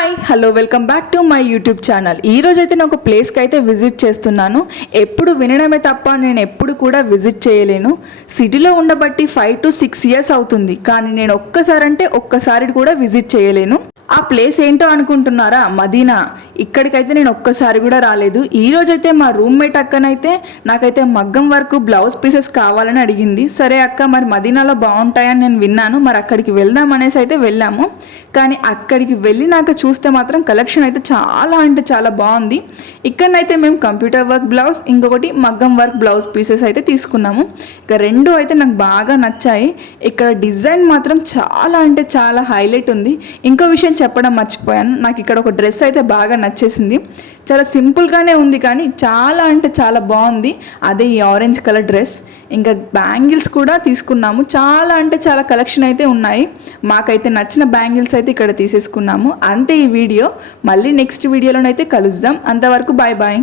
Hi hello welcome back to my YouTube channel. ఈరోజైతే నేను ఒక ప్లేస్కి అయితే విజిట్ చేస్తున్నాను. ఎప్పుడు వినడమే తప్ప నేను ఎప్పుడు కూడా విజిట్ చేయలేను. సిటీలో ఉండబట్టి 5 to 6 years అవుతుంది, కానీ నేను ఒక్కసారి కూడా విజిట్ చేయలేను. ఆ ప్లేస్ ఏంటో అనుకుంటున్నారా? మదీనా. ఇక్కడికైతే నేను ఒక్కసారి కూడా రాలేదు. ఈ రోజైతే మా రూమ్మేట్ అక్కనైతే నాకైతే మగ్గం వర్క్ బ్లౌజ్ పీసెస్ కావాలని అడిగింది. సరే అక్క, మరి మదీనాలో బాగుంటాయని నేను విన్నాను, మరి అక్కడికి వెళ్దాం అనేసి అయితే వెళ్ళాము. కానీ అక్కడికి వెళ్ళినాక చూస్తే మాత్రం కలెక్షన్ అయితే చాలా అంటే చాలా బాగుంది. ఇక్కడనైతే మేము కంప్యూటర్ వర్క్ బ్లౌజ్, ఇంకొకటి మగ్గం వర్క్ బ్లౌజ్ పీసెస్ అయితే తీసుకున్నాము. ఇక రెండు అయితే నాకు బాగా నచ్చాయి. ఇక్కడ డిజైన్ మాత్రం చాలా అంటే చాలా హైలైట్ ఉంది. ఇంకో విషయం చెప్పడం మర్చిపోయాను, నాకు ఇక్కడ ఒక డ్రెస్ అయితే బాగా నచ్చేసింది. చాలా సింపుల్గానే ఉంది కానీ చాలా అంటే చాలా బాగుంది. అదే ఈ ఆరెంజ్ కలర్ డ్రెస్. ఇంకా బ్యాంగిల్స్ కూడా తీసుకున్నాము. చాలా అంటే చాలా కలెక్షన్ అయితే ఉన్నాయి. మాకైతే నచ్చిన బ్యాంగిల్స్ అయితే ఇక్కడ తీసేసుకున్నాము. అంతే ఈ వీడియో. మళ్ళీ నెక్స్ట్ వీడియోలోనైతే కలుద్దాం. అంతవరకు బాయ్ బాయ్.